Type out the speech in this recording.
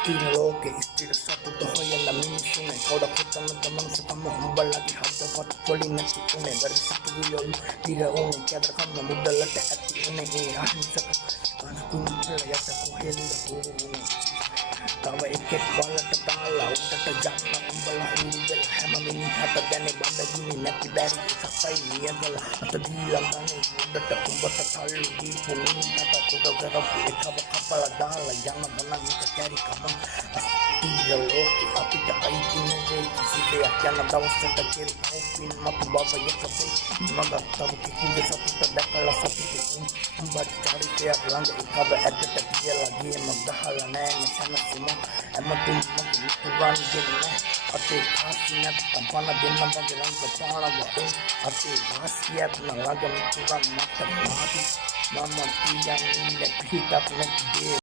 ස්තිරලෝකෙ ස්තිර සතුට හොයල මිනිස්සුනේ කොඩ පුතනද මනසකම උඹලගේ හදවත් පොඩි නැති උනේ වැරදි සතුවියොල් දිර උනේ කැදකම මුදලට ඇති උනේ ඒ අහිංසක අනුකුම්පල යට කොහෙන්ද හොරුනේ තව එකෙක් බලට තාලා උඩට යන්න උඹලා උඹල හැම මිනිහට දැනේ බඩගිනි නැති බැරි සපයි නියදල අත දීලා ගන්නේ උඩට උඹට තල්ලු දීපු මිනිහට උඩ කරපු එකව කපලා දාලා යන බනන්ට කැරි කම ස්තිරලෝකෙ අපිට අයිතිනේ කිසි දෙයක් යන දවසට කෙරි කවුපින් මතු බබ එකසේ මගක් තව කිසිද සතුට දැකලා සතුටින් උඹට චරිතයක් ළඟ එකව ඇදට කියලා ගේම ගහලා නෑනේ සනසෙම ඇමතුම් මගේ පුරාන් දෙන්න අතේ කාසි නැත්තම් පන දෙන්න මගේ ළඟ පානව අතේ වාසියක් ළඟ පුරාන් මට පාටි මම කියන්නේ පිටක් නැති